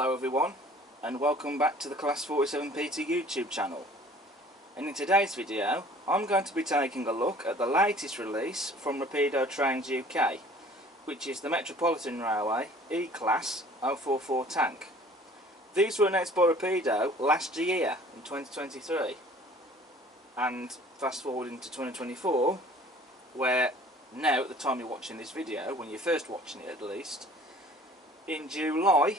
Hello everyone, and welcome back to the Class 47PT YouTube channel. And in today's video I'm going to be taking a look at the latest release from Rapido Trains UK, which is the Metropolitan Railway E Class 044 tank. These were announced by Rapido last year in 2023, and fast forwarding to 2024, where now at the time you're watching this video, when you're first watching it at least, in July,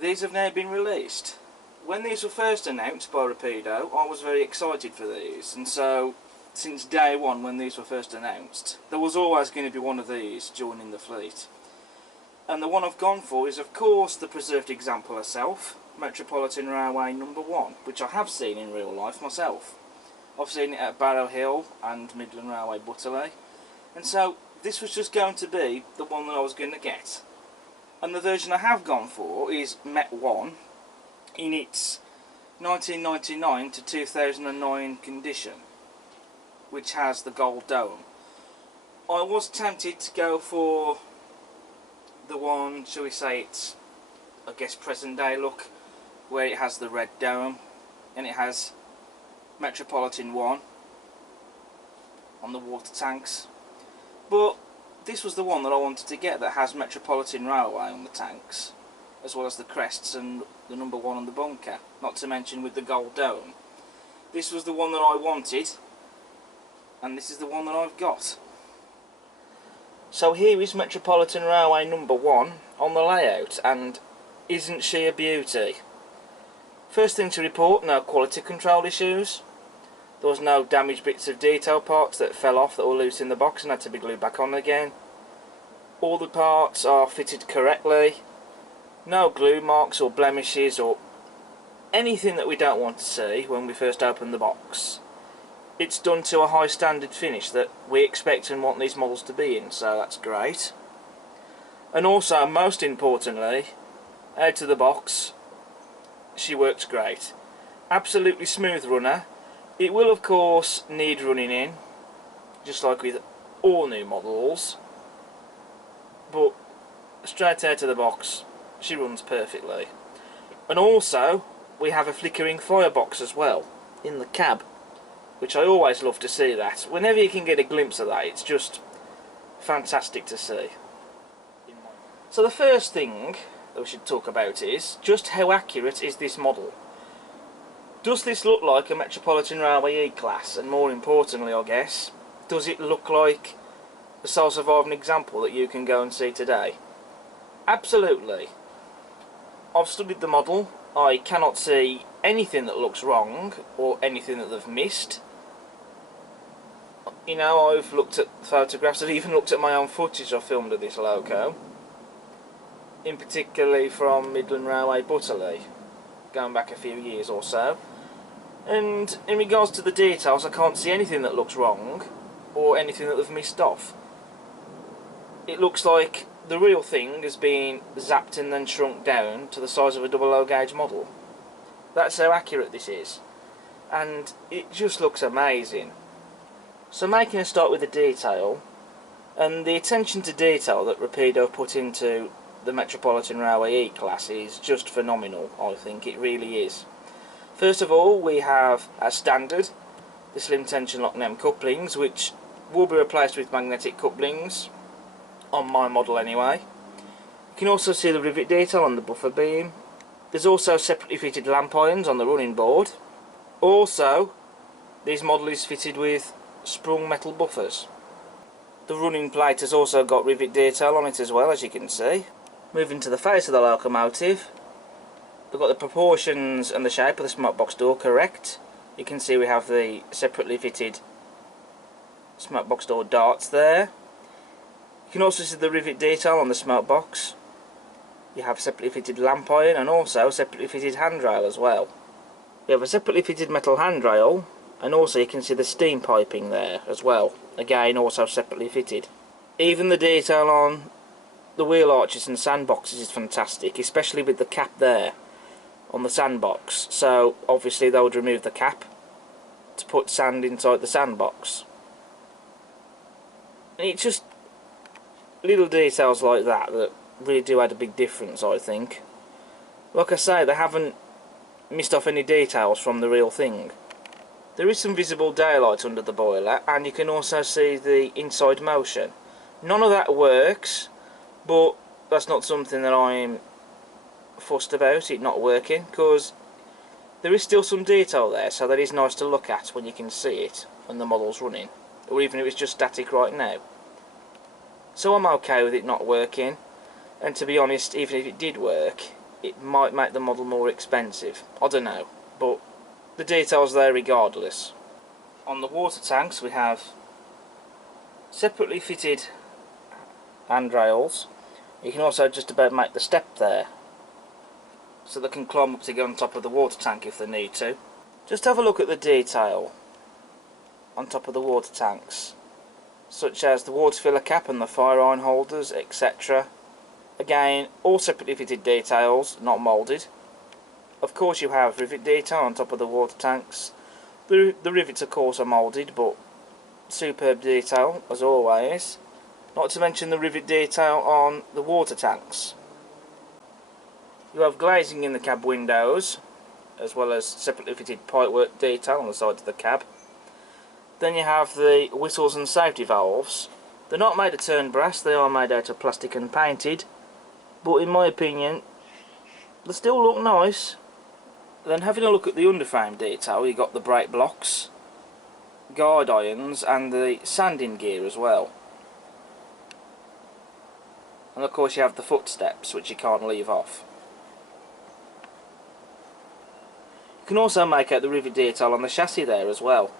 these have now been released. When these were first announced by Rapido, I was very excited for these, and so since day one when these were first announced, there was always going to be one of these joining the fleet. And the one I've gone for is of course the preserved example herself, Metropolitan Railway number 1, which I have seen in real life myself. I've seen it at Barrow Hill and Midland Railway Butterley, and so this was just going to be the one that I was going to get. And the version I have gone for is Met 1 in its 1999 to 2009 condition, which has the gold dome. I was tempted to go for the one, shall we say it's, I guess, present day look, where it has the red dome and it has Metropolitan 1 on the water tanks, but this was the one that I wanted to get that has Metropolitan Railway on the tanks, as well as the crests and the number 1 on the bunker, not to mention with the gold dome. This was the one that I wanted, and this is the one that I've got. So here is Metropolitan Railway number 1 on the layout, and isn't she a beauty? First thing to report, no quality control issues. There was no damaged bits of detail parts that fell off that were loose in the box and had to be glued back on again. All the parts are fitted correctly. No glue marks or blemishes or anything that we don't want to see when we first open the box. It's done to a high standard finish that we expect and want these models to be in, so that's great. And also, most importantly, out of the box, she works great. Absolutely smooth runner. It will of course need running in, just like with all new models, but straight out of the box she runs perfectly. And also we have a flickering firebox as well in the cab, which I always love to see that. Whenever you can get a glimpse of that, it's just fantastic to see. So the first thing that we should talk about is just how accurate is this model. Does this look like a Metropolitan Railway E Class? And more importantly, I guess, does it look like the sole surviving example that you can go and see today? Absolutely. I've studied the model. I cannot see anything that looks wrong or anything that they've missed. You know, I've looked at photographs, I've even looked at my own footage I filmed of this loco, in particularly from Midland Railway Butterley, going back a few years or so. And in regards to the details, I can't see anything that looks wrong or anything that they've missed off. It looks like the real thing has been zapped and then shrunk down to the size of a double low gauge model. That's how accurate this is, and it just looks amazing. So making a start with the detail, and the attention to detail that Rapido put into the Metropolitan Railway E Class is just phenomenal. I think it really is. First of all, we have, as standard, the slim tension lock NEM couplings, which will be replaced with magnetic couplings, on my model anyway. You can also see the rivet detail on the buffer beam. There's also separately fitted lamp irons on the running board. Also, this model is fitted with sprung metal buffers. The running plate has also got rivet detail on it as well, as you can see. Moving to the face of the locomotive, we've got the proportions and the shape of the smokebox door correct. You can see we have the separately fitted smokebox door darts there. You can also see the rivet detail on the smokebox. You have separately fitted lamp iron and also separately fitted handrail as well. You have a separately fitted metal handrail, and also you can see the steam piping there as well, again also separately fitted. Even the detail on the wheel arches and sandboxes is fantastic, especially with the cap there on the sandbox. So obviously they would remove the cap to put sand inside the sandbox. And it's just little details like that that really do add a big difference, I think. Like I say, they haven't missed off any details from the real thing. There is some visible daylight under the boiler, and you can also see the inside motion. None of that works, but that's not something that I'm fussed about, it not working, because there is still some detail there, so that is nice to look at when you can see it when the model's running, or even if it's just static right now. So I'm okay with it not working, and to be honest, even if it did work, it might make the model more expensive. I don't know, but the detail's there regardless. On the water tanks we have separately fitted handrails. You can also just about make the step there, so they can climb up to get on top of the water tank if they need to. Just have a look at the detail on top of the water tanks, such as the water filler cap and the fire iron holders, etc. Again, all separately fitted details, not moulded. Of course you have rivet detail on top of the water tanks. The rivets of course are moulded, but superb detail as always. Not to mention the rivet detail on the water tanks. You have glazing in the cab windows, as well as separately fitted pipework detail on the sides of the cab. Then you have the whistles and safety valves. They're not made of turned brass, they are made out of plastic and painted, but in my opinion they still look nice. Then having a look at the underframe detail, you got the brake blocks, guide irons and the sanding gear as well. And of course you have the footsteps, which you can't leave off. You can also make out the rivet detail on the chassis there as well.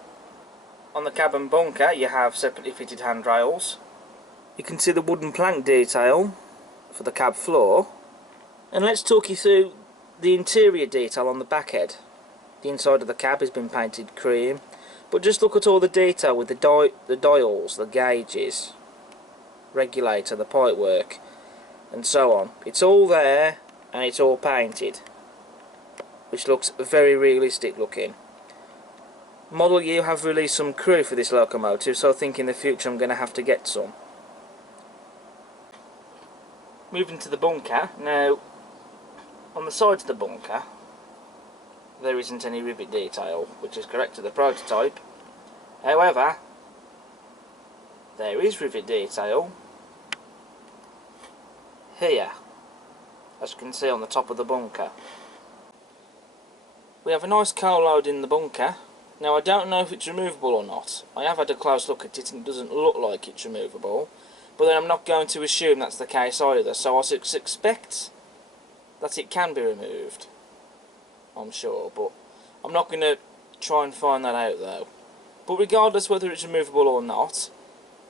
On the cabin bunker you have separately fitted handrails. You can see the wooden plank detail for the cab floor. And let's talk you through the interior detail on the back head. The inside of the cab has been painted cream, but just look at all the detail with the dials, the gauges, regulator, the pipework and so on. It's all there and it's all painted, which looks very realistic looking. Model U have released some crew for this locomotive, so I think in the future I'm going to have to get some. Moving to the bunker, now on the sides of the bunker there isn't any rivet detail, which is correct to the prototype. However, there is rivet detail here, as you can see on the top of the bunker. We have a nice coal load in the bunker. Now I don't know if it's removable or not. I have had a close look at it and it doesn't look like it's removable, but then I'm not going to assume that's the case either, so I suspect that it can be removed, I'm sure, but I'm not going to try and find that out though. But regardless whether it's removable or not,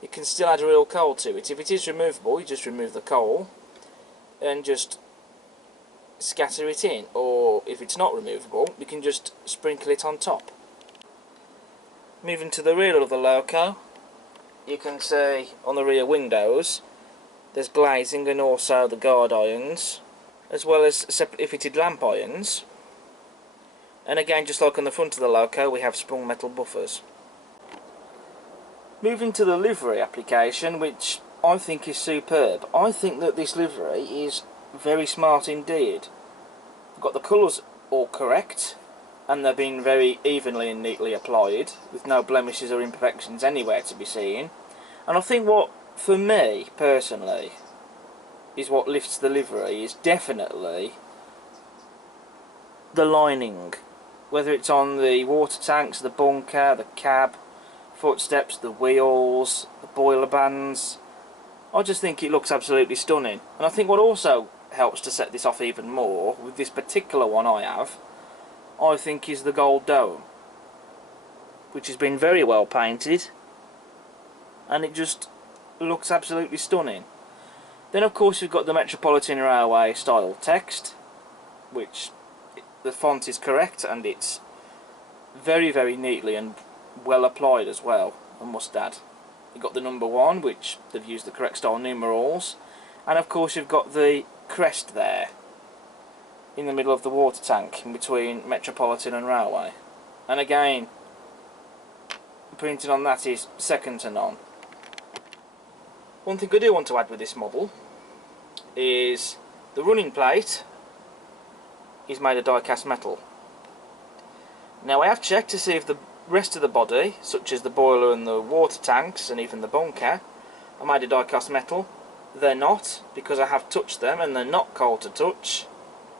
you can still add real coal to it. If it is removable, you just remove the coal and just scatter it in, or if it's not removable, you can just sprinkle it on top. Moving to the rear of the loco, you can see on the rear windows there's glazing and also the guard irons, as well as separately fitted lamp irons. And again, just like on the front of the loco, we have sprung metal buffers. Moving to the livery application, which I think is superb. I think that this livery is very smart indeed. We've got the colours all correct, and they've been very evenly and neatly applied, with no blemishes or imperfections anywhere to be seen. And I think what, for me personally, is what lifts the livery is definitely the lining. Whether it's on the water tanks, the bunker, the cab, footsteps, the wheels, the boiler bands, I just think it looks absolutely stunning. And I think what also helps to set this off even more, with this particular one I have, I think is the gold dome, which has been very well painted and it just looks absolutely stunning. Then of course you've got the Metropolitan Railway style text, which the font is correct and it's very neatly and well applied as well, I must add. You've got the number 1, which they've used the correct style numerals, and of course you've got the crest there in the middle of the water tank in between Metropolitan and Railway. And again, printing on that is second to none. One thing I do want to add with this model is the running plate is made of die-cast metal. Now I have checked to see if the rest of the body, such as the boiler and the water tanks and even the bunker, are made of die-cast metal. They're not, because I have touched them and they're not cold to touch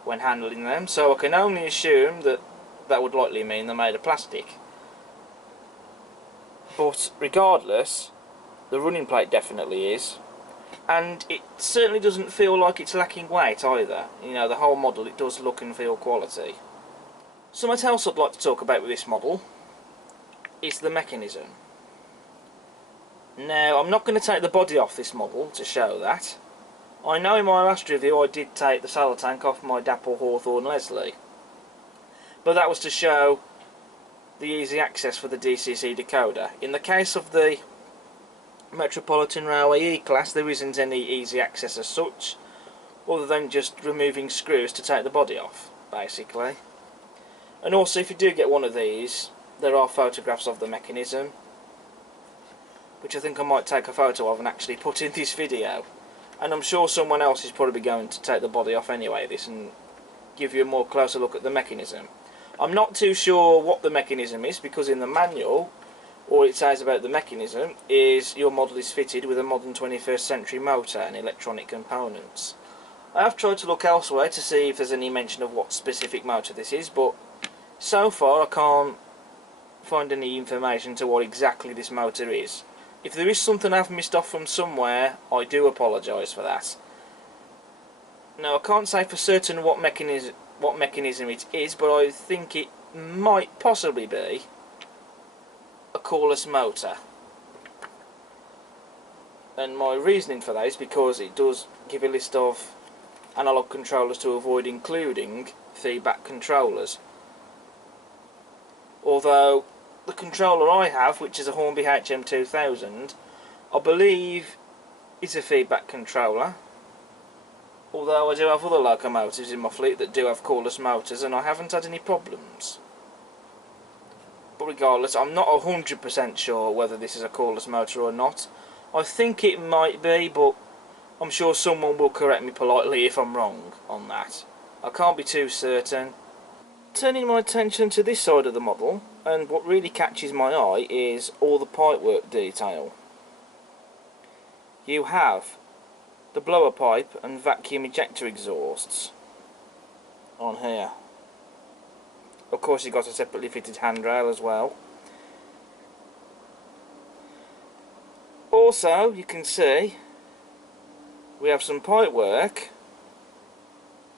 when handling them, so I can only assume that that would likely mean they're made of plastic. But regardless, the running plate definitely is, and it certainly doesn't feel like it's lacking weight either. You know, the whole model, it does look and feel quality. Something else I'd like to talk about with this model is the mechanism. Now, I'm not going to take the body off this model to show that. I know in my last review I did take the solar tank off my Dapple Hawthorne Leslie, but that was to show the easy access for the DCC decoder. In the case of the Metropolitan Railway E Class, there isn't any easy access as such, other than just removing screws to take the body off, basically. And also, if you do get one of these, there are photographs of the mechanism, which I think I might take a photo of and actually put in this video. And I'm sure someone else is probably going to take the body off anyway, this, and give you a more closer look at the mechanism. I'm not too sure what the mechanism is, because in the manual, all it says about the mechanism is your model is fitted with a modern 21st century motor and electronic components. I have tried to look elsewhere to see if there's any mention of what specific motor this is, but so far I can't find any information to what exactly this motor is. If there is something I've missed off from somewhere, I do apologise for that. Now, I can't say for certain what mechanism it is, but I think it might possibly be a cordless motor. And my reasoning for that is because it does give a list of analog controllers to avoid including feedback controllers. Although the controller I have, which is a Hornby HM2000, I believe is a feedback controller. Although I do have other locomotives in my fleet that do have cordless motors, and I haven't had any problems. But regardless, I'm not 100% sure whether this is a cordless motor or not. I think it might be, but I'm sure someone will correct me politely if I'm wrong on that. I can't be too certain. Turning my attention to this side of the model, and what really catches my eye is all the pipework detail. You have the blower pipe and vacuum ejector exhausts on here. Of course, you've got a separately fitted handrail as well. Also, you can see we have some pipework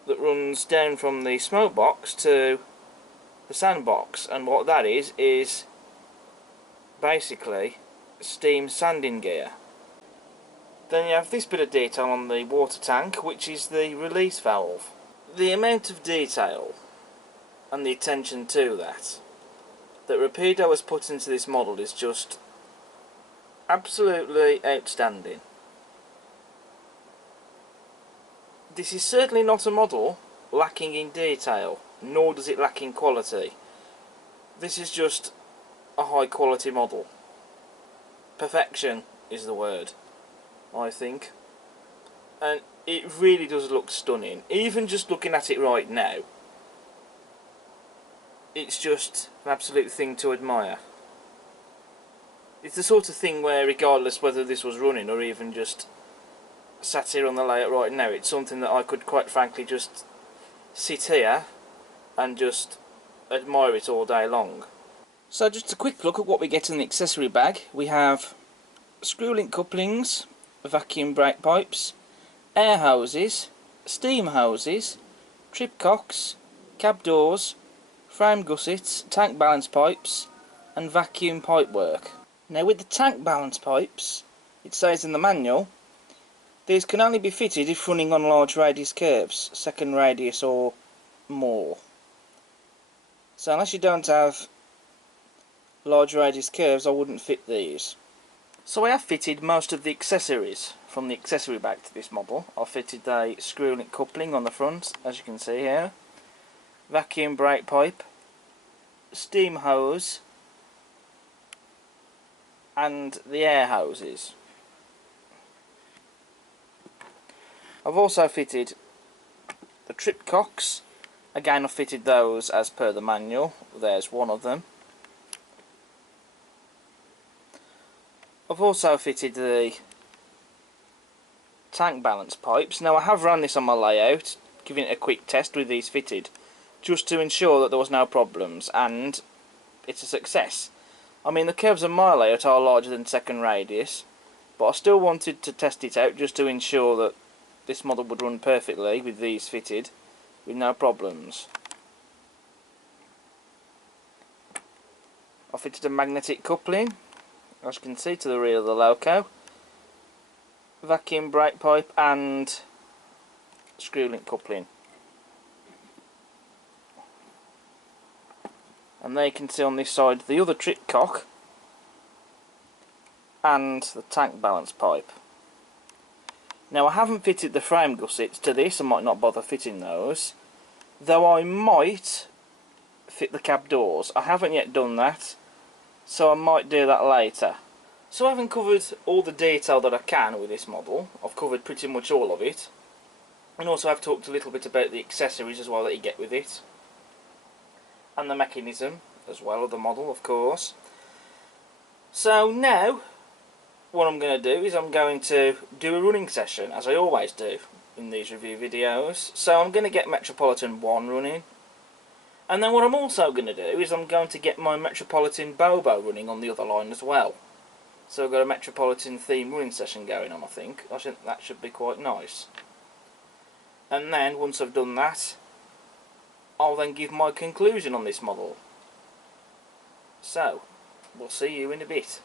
that runs down from the smoke box to the sandbox, and what that is basically steam sanding gear. Then you have this bit of detail on the water tank, which is the release valve. The amount of detail and the attention to that Rapido has put into this model is just absolutely outstanding. This is certainly not a model lacking in detail, nor does it lack in quality. This is just a high quality model. Perfection is the word, I think. And it really does look stunning. Even just looking at it right now, it's just an absolute thing to admire. It's the sort of thing where, regardless whether this was running or even just sat here on the layout right now, it's something that I could quite frankly just sit here and just admire it all day long. So just a quick look at what we get in the accessory bag. We have screw link couplings, vacuum brake pipes, air hoses, steam hoses, trip cocks, cab doors, frame gussets, tank balance pipes and vacuum pipe work. Now with the tank balance pipes, it says in the manual, these can only be fitted if running on large radius curves, second radius or more. So unless you don't have large radius curves, I wouldn't fit these. So I have fitted most of the accessories from the accessory bag to this model. I've fitted a screw link coupling on the front, as you can see here, vacuum brake pipe, steam hose and the air hoses. I've also fitted the trip cocks Again, I've fitted those as per the manual. There's one of them. I've also fitted the tank balance pipes. Now I have run this on my layout, giving it a quick test with these fitted, just to ensure that there was no problems, and it's a success. I mean, the curves on my layout are larger than second radius, but I still wanted to test it out just to ensure that this model would run perfectly with these fitted, with no problems. I fitted a magnetic coupling, as you can see, to the rear of the loco, vacuum brake pipe and screw link coupling. And there you can see on this side the other trick cock and the tank balance pipe. Now I haven't fitted the frame gussets to this, I might not bother fitting those, though I might fit the cab doors. I haven't yet done that, so I might do that later. So having covered all the detail that I can with this model, I've covered pretty much all of it, and also I've talked a little bit about the accessories as well that you get with it, and the mechanism as well of the model, of course. So now what I'm going to do is I'm going to do a running session, as I always do in these review videos. So I'm going to get Metropolitan 1 running, and then what I'm also going to do is I'm going to get my Metropolitan Bobo running on the other line as well. So I've got a Metropolitan theme running session going on, I think that should be quite nice. And then once I've done that, I'll then give my conclusion on this model. So, we'll see you in a bit.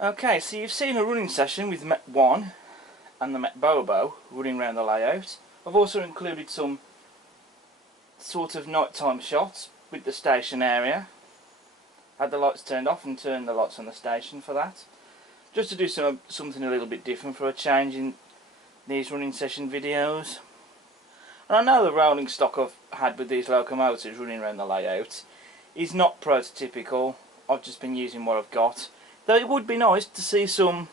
Okay, so you've seen a running session with Met 1 and the Met Bobo running around the layout. I've also included some sort of nighttime shots with the station area. Had the lights turned off and turned the lights on the station for that. Just to do something a little bit different for a change in these running session videos. And I know the rolling stock I've had with these locomotives running around the layout is not prototypical. I've just been using what I've got. Though it would be nice to see some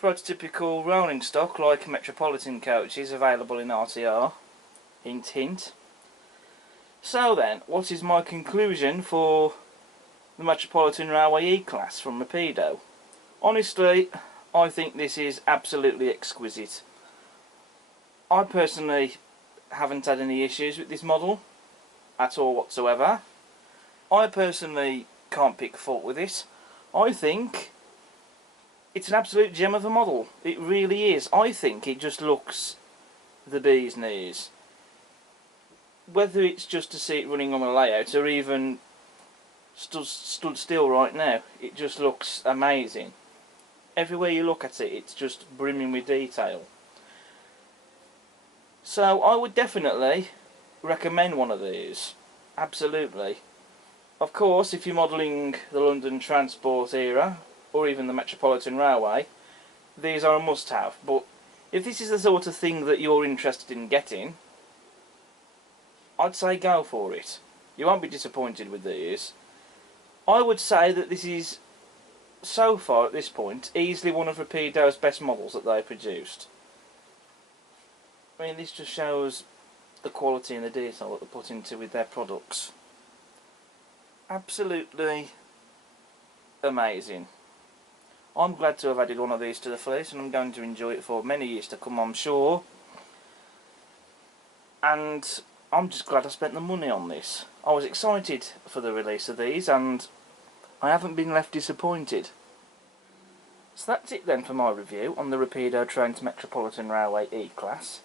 prototypical rolling stock like Metropolitan coaches available in RTR. Hint hint. So then, what is my conclusion for the Metropolitan Railway E Class from Rapido? Honestly, I think this is absolutely exquisite. I personally haven't had any issues with this model at all whatsoever. I personally can't pick fault with it. I think it's an absolute gem of a model. It really is. I think it just looks the bee's knees. Whether it's just to see it running on a layout or even stood still right now, it just looks amazing. Everywhere you look at it, it's just brimming with detail. So I would definitely recommend one of these. Absolutely. Of course, if you're modelling the London Transport era, or even the Metropolitan Railway, these are a must-have. But if this is the sort of thing that you're interested in getting, I'd say go for it. You won't be disappointed with these. I would say that this is, so far at this point, easily one of Rapido's best models that they produced. I mean, this just shows the quality and the detail that they put into with their products. Absolutely amazing. I'm glad to have added one of these to the fleet, and I'm going to enjoy it for many years to come, I'm sure. And I'm just glad I spent the money on this. I was excited for the release of these, and I haven't been left disappointed. So that's it then for my review on the Rapido Trains Metropolitan Railway E Class.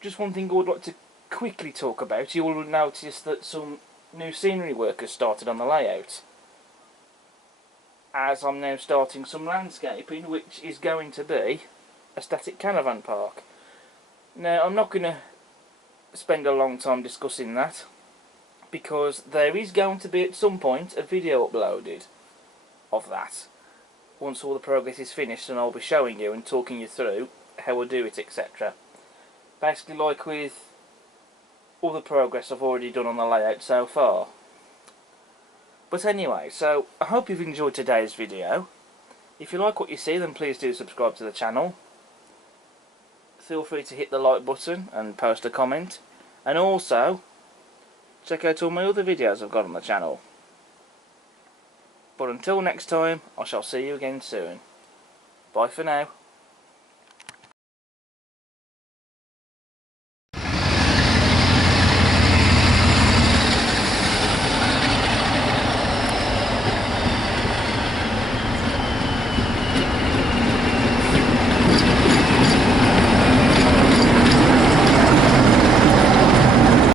Just one thing I would like to quickly talk about. You will notice that some new scenery work has started on the layout, as I'm now starting some landscaping, which is going to be a static caravan park. Now, I'm not going to spend a long time discussing that, because there is going to be at some point a video uploaded of that once all the progress is finished, and I'll be showing you and talking you through how I do it, etc. Basically like with all the progress I've already done on the layout so far. But anyway, so I hope you've enjoyed today's video. If you like what you see, then please do subscribe to the channel. Feel free to hit the like button and post a comment. And also, check out all my other videos I've got on the channel. But until next time, I shall see you again soon. Bye for now.